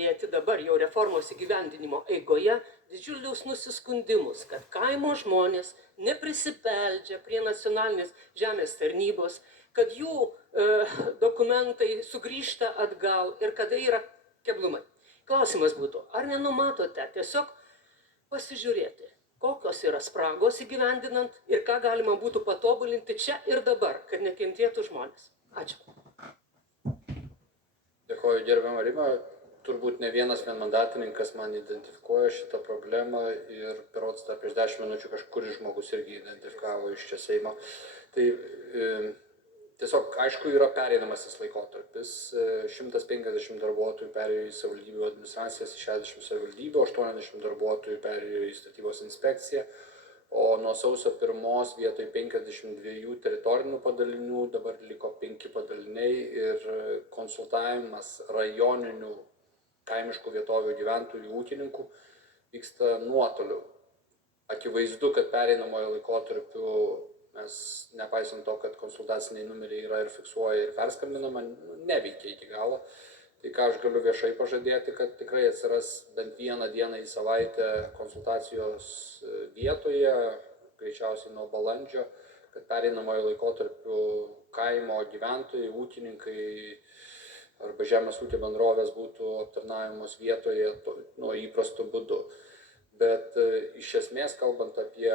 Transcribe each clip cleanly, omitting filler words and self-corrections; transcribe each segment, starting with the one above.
girdėti dabar jau reformos įgyvendinimo eigoje didžiulius nusiskundimus, kad kaimo žmonės neprisibeldžia prie nacionalinės žemės tarnybos, kad jų dokumentai sugrįžta atgal ir kada yra keblumai. Klausimas būtų, ar nenumatote tiesiog pasižiūrėti, kokios yra spragos įgyvendinant ir ką galima būtų patobulinti čia ir dabar, kad nekentėtų žmonės. Ačiū. Dėkoju, gerbiama Rima. Turbūt ne vienas vienmandatininkas man identifikuoja šitą problemą ir berods dar prieš 10 minučių kažkuris žmogus irgi identifikavo iš čia Seimo. Tai tiesiog, aišku, yra pereinamasis laikotarpis. 150 darbuotojų perėjo į savivaldybių administracijas, 60 savivaldybių, 80 darbuotojų perėjo į statybos inspekciją, o nuo sausio 1 vietoj 52 teritorinių padalinių dabar liko 5 padaliniai ir konsultavimas rajoninių kaimiškų vietovių gyventojų ūkininkų vyksta nuotoliu. Akivaizdu, kad pereinamojo laikotarpiu mes, nepaisant to, kad konsultaciniai numeriai yra ir fiksuoja ir perskambinama, neveikia iki galo. Tai ką aš galiu viešai pažadėti, kad tikrai atsiras bent vieną dieną į savaitę konsultacijos vietoje, greičiausiai nuo balandžio, kad pereinamojo laikotarpiu kaimo gyventojai, ūkininkai arba žemės ūkio bendrovės būtų aptarnaujamos vietoje įprastu būdu. Bet iš esmės, kalbant apie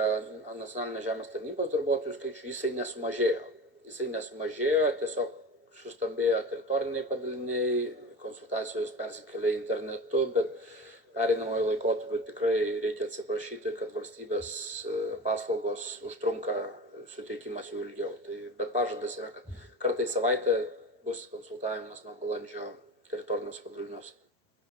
nacionalinę žemės tarnybos darbuotojų skaičių, jisai nesumažėjo. Jisai nesumažėjo, tiesiog sustambėjo teritoriniai padaliniai, konsultacijos persikėlė internetu, bet pereinamojo laikotarpiu tikrai reikia atsiprašyti, kad valstybės paslaugos užtrunka suteikimas jų ilgiau. Bet pažadas yra, kad kartą į savaitę bus konsultavimas nuo balandžio teritoriniuose padaliniuose.